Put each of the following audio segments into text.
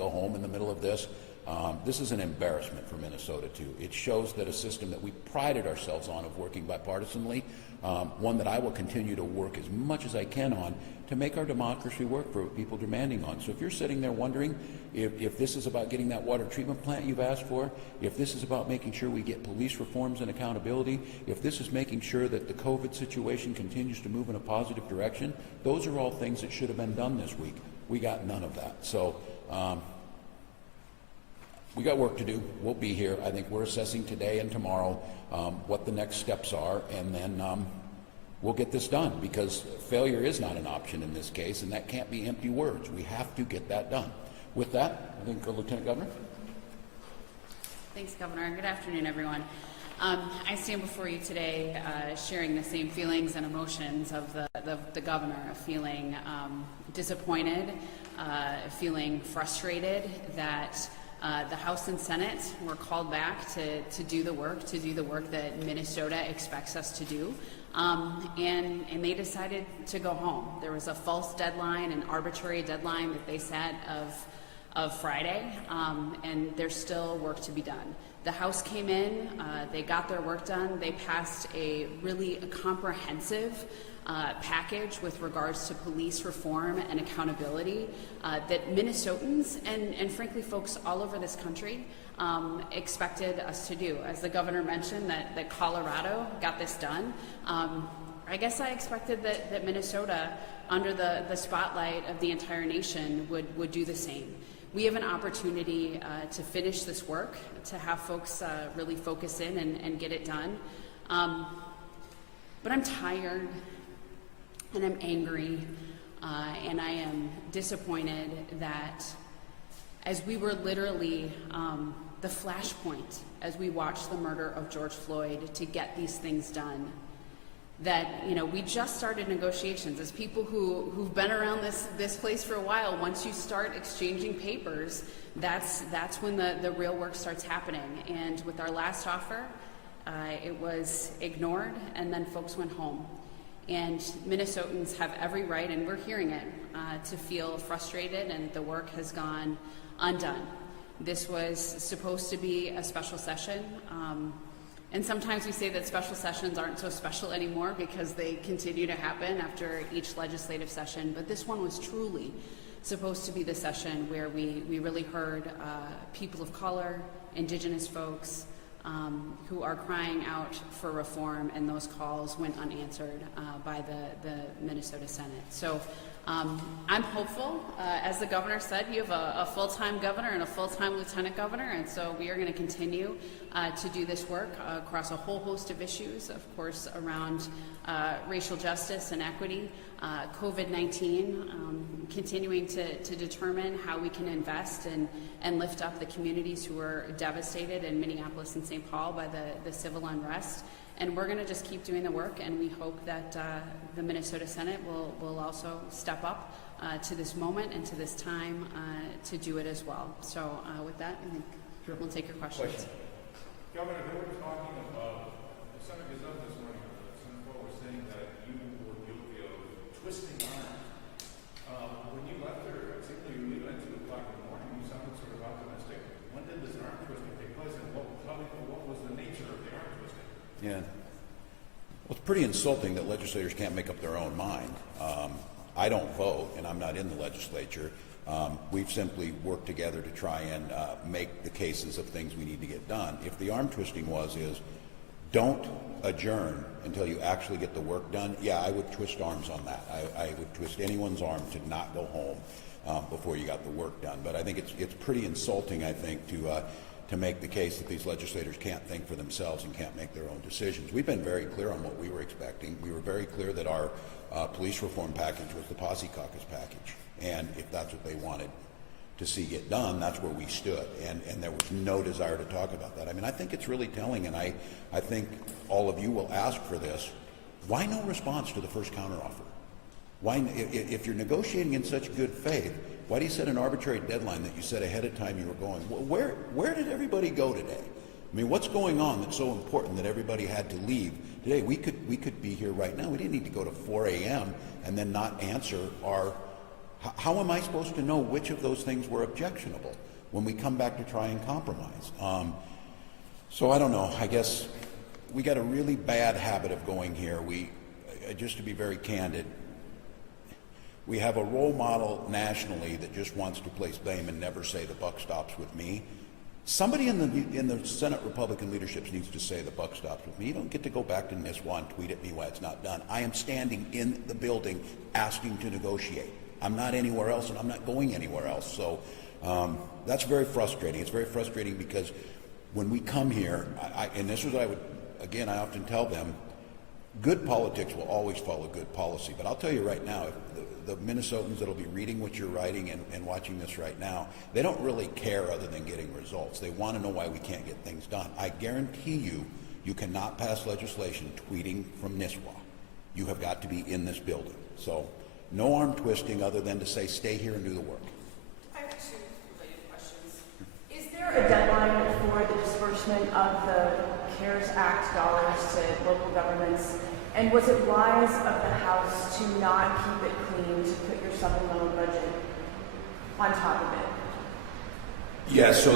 go home in the middle of this. This is an embarrassment for Minnesota, too. It shows that a system that we prided ourselves on of working bipartisanly, one that I will continue to work as much as I can on to make our democracy work for what people are demanding on. So if you're sitting there wondering if this is about getting that water treatment plant you've asked for, if this is about making sure we get police reforms and accountability, if this is making sure that the COVID situation continues to move in a positive direction, those are all things that should have been done this week. We got none of that. So we got work to do. We'll be here. I think we're assessing today and tomorrow what the next steps are, and then we'll get this done, because failure is not an option in this case, and that can't be empty words. We have to get that done. With that, I think Lieutenant Governor. Thanks, Governor. Good afternoon, everyone. I stand before you today sharing the same feelings and emotions of the governor, feeling disappointed, feeling frustrated that the House and Senate were called back to do the work that Minnesota expects us to do. And they decided to go home. There was a false deadline, an arbitrary deadline that they set of Friday, and there's still work to be done. The House came in, they got their work done, they passed a really comprehensive package with regards to police reform and accountability that Minnesotans and frankly folks all over this country expected us to do. As the governor mentioned that Colorado got this done, I guess I expected that Minnesota, under the spotlight of the entire nation, would do the same. We have an opportunity to finish this work, to have folks really focus in and get it done. But I'm tired, and I'm angry, and I am disappointed that as we were literally the flashpoint as we watched the murder of George Floyd to get these things done, that we just started negotiations. As people who've been around this place for a while, once you start exchanging papers, that's when the real work starts happening. And with our last offer, it was ignored, and then folks went home. And Minnesotans have every right, and we're hearing it, to feel frustrated, and the work has gone undone. This was supposed to be a special session. And sometimes we say that special sessions aren't so special anymore because they continue to happen after each legislative session. But this one was truly supposed to be the session where we really heard people of color, Indigenous folks, who are crying out for reform, and those calls went unanswered by the Minnesota Senate. So I'm hopeful. As the governor said, you have a full-time governor and a full-time lieutenant governor, and so we are going to continue to do this work across a whole host of issues, of course, around racial justice and equity, COVID-19, continuing to determine how we can invest and lift up the communities who were devastated in Minneapolis and St. Paul by the civil unrest. And we're going to just keep doing the work, and we hope that the Minnesota Senate will also step up to this moment and to this time to do it as well. So with that, I think we'll take your questions. Governor, they were talking about, the Senate Gazette this morning, Senator Paul was saying that you were guilty of twisting arms. When you left her, it seemed like you were leaving at 2 o'clock in the morning, you sounded sort of optimistic. When did this arm twisting take place, and what was the nature of the arm twisting? Yeah. Well, it's pretty insulting that legislators can't make up their own mind. I don't vote, and I'm not in the legislature. We've simply worked together to try and make the cases of things we need to get done. If the arm twisting is don't adjourn until you actually get the work done, yeah, I would twist arms on that. I would twist anyone's arm to not go home before you got the work done. But I think it's pretty insulting, I think, to make the case that these legislators can't think for themselves and can't make their own decisions. We've been very clear on what we were expecting. We were very clear that our police reform package was the Posse Caucus package. And if that's what they wanted to see get done, that's where we stood. And there was no desire to talk about that. I mean, I think it's really telling, and I think all of you will ask for this. Why no response to the first counteroffer? Why, if you're negotiating in such good faith, why do you set an arbitrary deadline that you said ahead of time you were going? Where did everybody go today? I mean, what's going on that's so important that everybody had to leave today? We could be here right now. We didn't need to go to 4 a.m. and then not answer our How am I supposed to know which of those things were objectionable when we come back to try and compromise? So I don't know. I guess we got a really bad habit of going here. Just to be very candid, we have a role model nationally that just wants to place blame and never say the buck stops with me. Somebody in the Senate Republican leadership needs to say the buck stops with me. You don't get to go back to Nisswa and tweet at me why it's not done. I am standing in the building asking to negotiate. I'm not anywhere else, and I'm not going anywhere else. So that's very frustrating. It's very frustrating because when we come here, and this is what I often tell them, good politics will always follow good policy. But I'll tell you right now, if the Minnesotans that'll be reading what you're writing and watching this right now, they don't really care other than getting results. They want to know why we can't get things done. I guarantee you, you cannot pass legislation tweeting from Nisswa. You have got to be in this building. So no arm twisting other than to say, stay here and do the work. I have two related questions. Is there a deadline for the disbursement of the CARES Act dollars to local governments? And was it wise of the House to not keep it clean, to put your supplemental budget on top of it? Yes,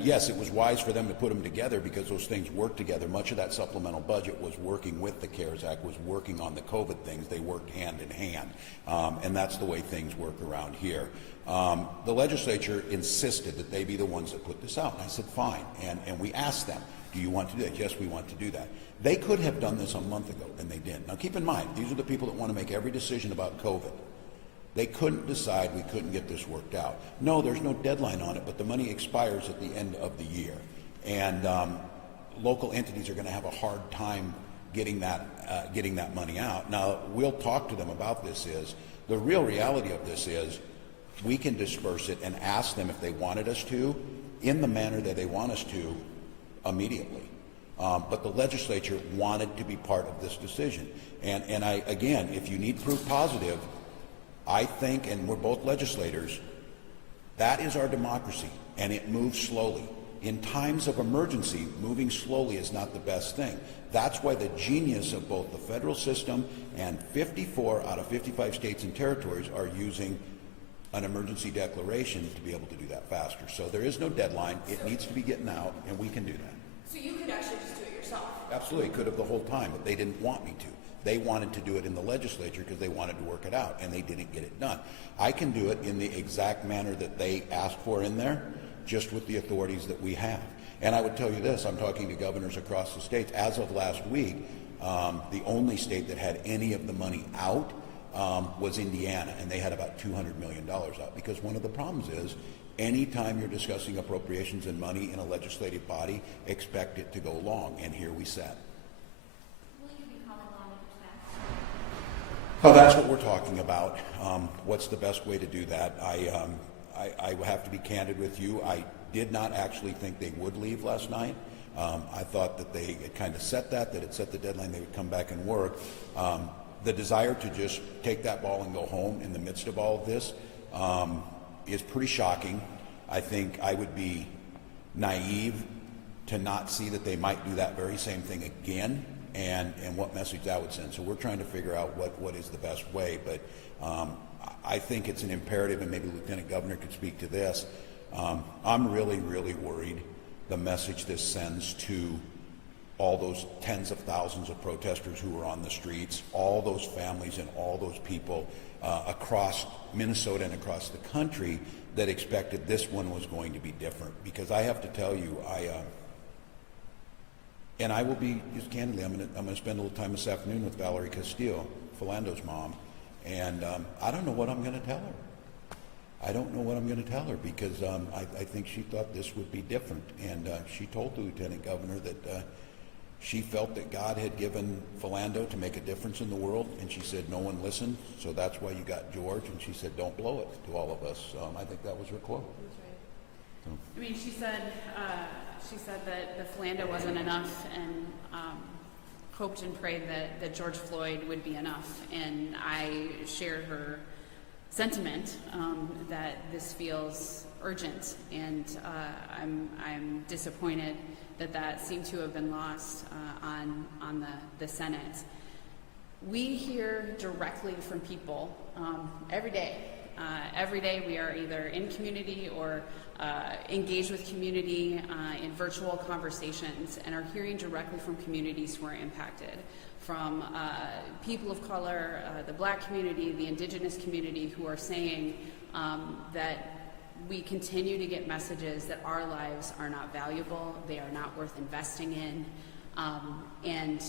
yes, it was wise for them to put them together because those things work together. Much of that supplemental budget was working with the CARES Act, was working on the COVID things. They worked hand in hand, and that's the way things work around here. The legislature insisted that they be the ones that put this out, and I said, fine, and we asked them, do you want to do that? Yes, we want to do that. They could have done this a month ago, and they didn't. Now, keep in mind, these are the people that want to make every decision about COVID. They couldn't decide, we couldn't get this worked out. No, there's no deadline on it, but the money expires at the end of the year. And local entities are going to have a hard time getting that money out. Now, we'll talk to them about this. The real reality of this is we can disperse it and ask them if they wanted us to in the manner that they want us to immediately. But the legislature wanted to be part of this decision. And I, again, if you need proof positive, I think, and we're both legislators, that is our democracy, and it moves slowly. In times of emergency, moving slowly is not the best thing. That's why the genius of both the federal system and 54 out of 55 states and territories are using an emergency declaration to be able to do that faster. So there is no deadline. It needs to be getting out, and we can do that. So you could actually just do it yourself? Absolutely, could have the whole time, but they didn't want me to. They wanted to do it in the legislature because they wanted to work it out, and they didn't get it done. I can do it in the exact manner that they asked for in there, just with the authorities that we have. And I would tell you this, I'm talking to governors across the states. As of last week, the only state that had any of the money out was Indiana, and they had about $200 million out, because one of the problems is anytime you're discussing appropriations and money in a legislative body, expect it to go long, and here we sat. Oh, that's what we're talking about. What's the best way to do that? I have to be candid with you. I did not actually think they would leave last night. I thought that they had kind of set that it set the deadline they would come back and work. The desire to just take that ball and go home in the midst of all of this is pretty shocking. I think I would be naive to not see that they might do that very same thing again. And what message that would send. So we're trying to figure out what is the best way. But I think it's an imperative, and maybe Lieutenant Governor could speak to this. I'm really, really worried the message this sends to all those tens of thousands of protesters who were on the streets, all those families and all those people across Minnesota and across the country that expected this one was going to be different. Because I have to tell you, and I will be, just candidly, I'm going to spend a little time this afternoon with Valerie Castillo, Philando's mom, and I don't know what I'm going to tell her. I don't know what I'm going to tell her because I think she thought this would be different, and she told the Lieutenant Governor that she felt that God had given Philando to make a difference in the world, and she said no one listened, so that's why you got George, and she said don't blow it to all of us. I think that was her quote. That's right. So. I mean, she said that the Philando wasn't enough, and hoped and prayed that George Floyd would be enough. And I share her sentiment that this feels urgent, and I'm disappointed that seemed to have been lost on the Senate. We hear directly from people every day. Every day we are either in community or engaged with community in virtual conversations and are hearing directly from communities who are impacted, from people of color, the Black community, the Indigenous community, who are saying that we continue to get messages that our lives are not valuable, they are not worth investing in, and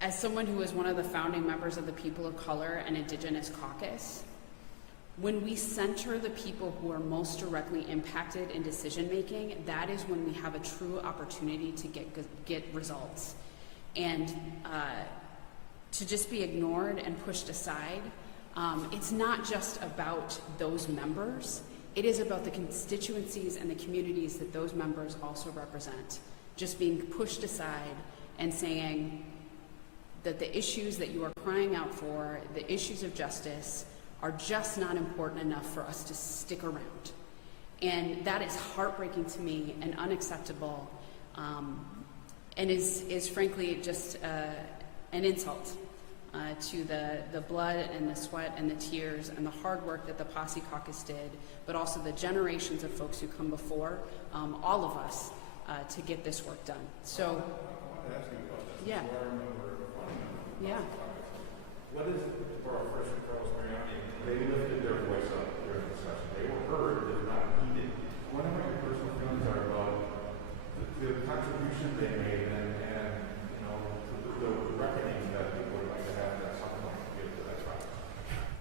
as someone who is one of the founding members of the People of Color and Indigenous Caucus, when we center the people who are most directly impacted in decision making, that is when we have a true opportunity to get results. And to just be ignored and pushed aside, it's not just about those members, it is about the constituencies and the communities that those members also represent. Just being pushed aside and saying that the issues that you are crying out for, the issues of justice, are just not important enough for us to stick around. And that is heartbreaking to me and unacceptable, and is frankly just an insult to the blood and the sweat and the tears and the hard work that the Posse Caucus did, but also the generations of folks who come before all of us to get this work done. So, I wanted to ask you about this. Yeah. So I remember one of them. Yeah. What is Borough First and Carlos Mariani? They lifted their voice up during the discussion. They were heard, they're not needed. What are your personal feelings are about the contribution they made and you know, the reckoning that people would like to have that something like to give to that tribe?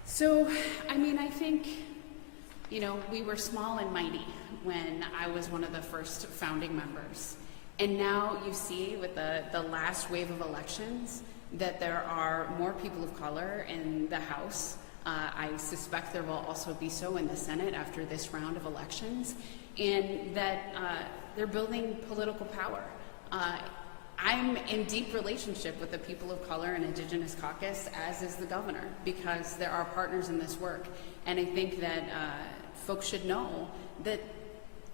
So, I mean, I think, you know, we were small and mighty when I was one of the first founding members. And now you see with the last wave of elections that there are more people of color in the House. I suspect there will also be so in the Senate after this round of elections, and that they're building political power. I'm in deep relationship with the People of Color and Indigenous Caucus, as is the governor, because there are partners in this work. And I think that folks should know that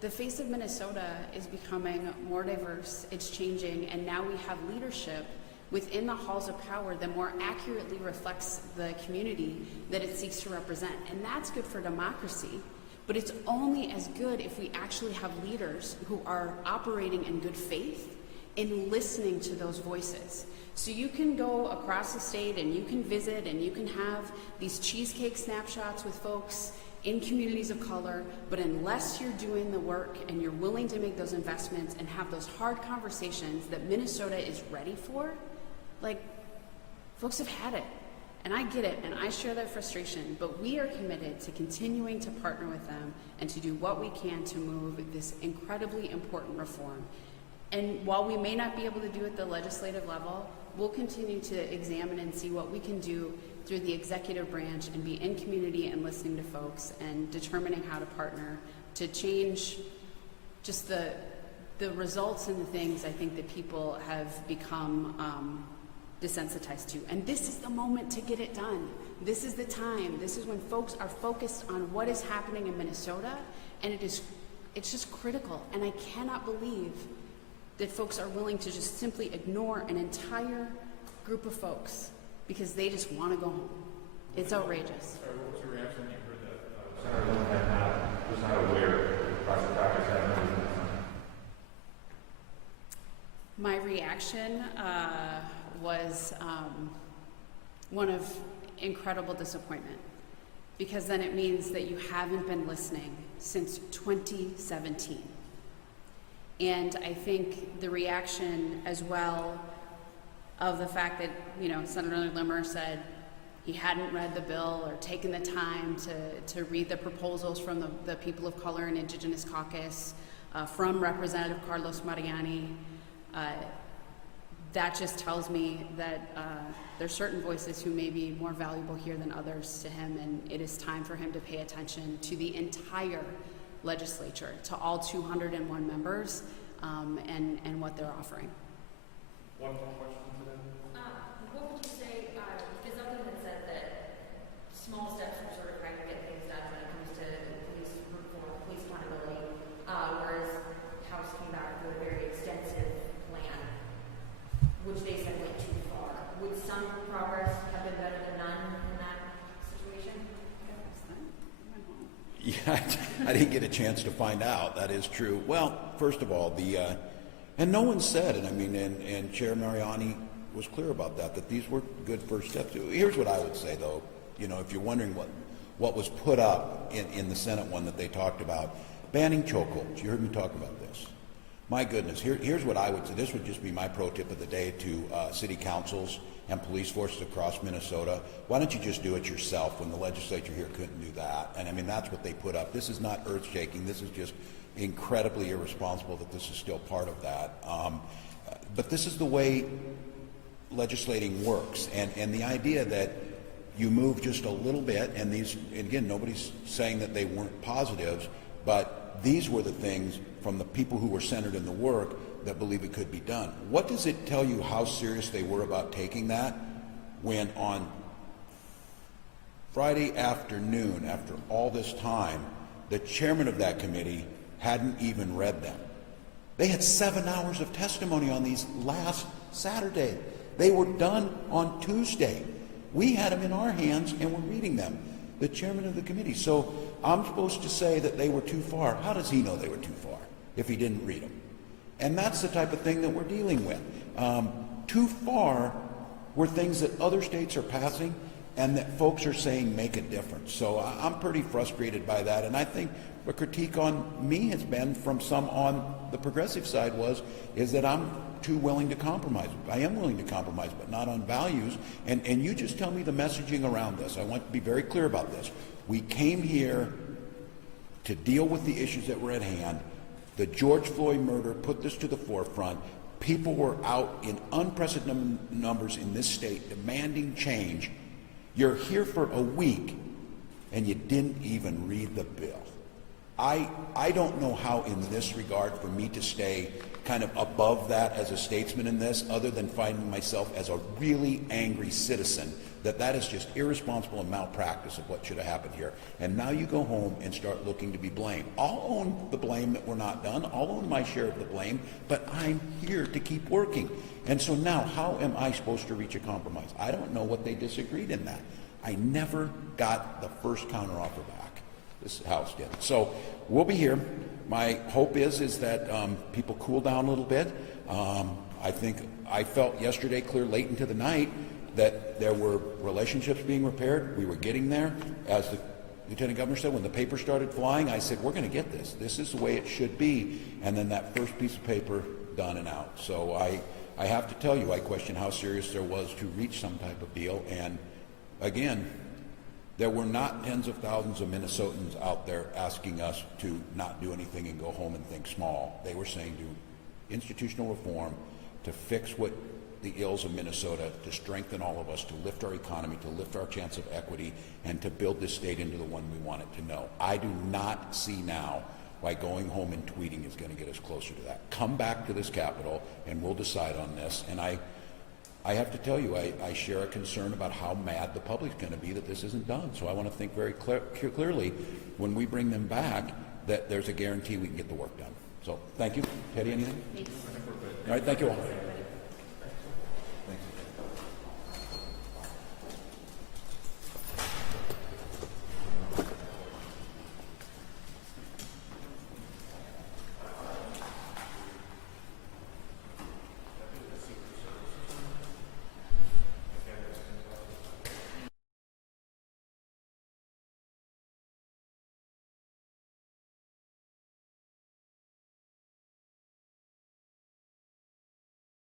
the face of Minnesota is becoming more diverse, it's changing, and now we have leadership within the halls of power that more accurately reflects the community that it seeks to represent. And that's good for democracy, but it's only as good if we actually have leaders who are operating in good faith in listening to those voices. So you can go across the state and you can visit and you can have these cheesecake snapshots with folks in communities of color, but unless you're doing the work and you're willing to make those investments and have those hard conversations that Minnesota is ready for, like, folks have had it. And I get it, and I share their frustration, but we are committed to continuing to partner with them and to do what we can to move this incredibly important reform. And while we may not be able to do it at the legislative level, we'll continue to examine and see what we can do through the executive branch and be in community and listening to folks and determining how to partner to change just the results and the things I think that people have become desensitized to. And this is the moment to get it done. This is the time. This is when folks are focused on what is happening in Minnesota, and it's just critical. And I cannot believe that folks are willing to just simply ignore an entire group of folks because they just want to go home. It's outrageous. Sorry, what was your reaction when you heard that Senator Lynn was not aware that Project Caucus had no reason? My reaction was one of incredible disappointment, because then it means that you haven't been listening since 2017. And I think the reaction as well of the fact that, you know, Senator Limmer said he hadn't read the bill or taken the time to read the proposals from the People of Color and Indigenous Caucus, from Representative Carlos Mariani. That just tells me that there's certain voices who may be more valuable here than others to him, and it is time for him to pay attention to the entire legislature, to all 201 members, and what they're offering. One more question to that? What would you say, because something that said that small steps are sort of trying to get things done when it comes to police reform, police accountability, whereas the House came back with a very extensive plan, which they said went too far. Would some progress have been better than none? I didn't get a chance to find out. That is true. Well, first of all, and no one said, and I mean, and Chair Mariani was clear about that these were good first steps. Here's what I would say, though. You know, if you're wondering what was put up in the Senate one that they talked about, banning chokeholds. You heard me talk about this. My goodness, here's what I would say. This would just be my pro tip of the day to city councils and police forces across Minnesota. Why don't you just do it yourself when the legislature here couldn't do that? And I mean, that's what they put up. This is not earth-shaking. This is just incredibly irresponsible that this is still part of that. But this is the way legislating works. And the idea that you move just a little bit, and these, again, nobody's saying that they weren't positives, but these were the things from the people who were centered in the work that believe it could be done. What does it tell you how serious they were about taking that when on Friday afternoon, after all this time, the chairman of that committee hadn't even read them? They had 7 hours of testimony on these last Saturday. They were done on Tuesday. We had them in our hands and we're reading them, the chairman of the committee. So I'm supposed to say that they were too far. How does he know they were too far if he didn't read them? And that's the type of thing that we're dealing with. Too far were things that other states are passing and that folks are saying make a difference. So I'm pretty frustrated by that. And I think a critique on me has been from some on the progressive side is that I'm too willing to compromise. I am willing to compromise, but not on values. And you just tell me the messaging around this. I want to be very clear about this. We came here to deal with the issues that were at hand. The George Floyd murder put this to the forefront. People were out in unprecedented numbers in this state demanding change. You're here for a week and you didn't even read the bill. I don't know how in this regard for me to stay kind of above that as a statesman in this, other than finding myself as a really angry citizen, that is just irresponsible and malpractice of what should have happened here. And now you go home and start looking to be blamed. I'll own the blame that we're not done. I'll own my share of the blame, but I'm here to keep working. And so now, how am I supposed to reach a compromise? I don't know what they disagreed in that. I never got the first counteroffer back. This House did. So we'll be here. My hope is that people cool down a little bit. I think I felt yesterday, clear late into the night, that there were relationships being repaired. We were getting there. As the Lieutenant Governor said, when the paper started flying, I said, we're going to get this. This is the way it should be. And then that first piece of paper done and out. So I have to tell you, I question how serious there was to reach some type of deal. And again, there were not tens of thousands of Minnesotans out there asking us to not do anything and go home and think small. They were saying do institutional reform to fix what the ills of Minnesota, to strengthen all of us, to lift our economy, to lift our chance of equity, and to build this state into the one we want it to know. I do not see now why going home and tweeting is going to get us closer to that. Come back to this Capitol and we'll decide on this. And I have to tell you, I share a concern about how mad the public's going to be that this isn't done. So I want to think very clearly when we bring them back that there's a guarantee we can get the work done. So thank you. Teddy, anything? Thanks. All right, thank you all.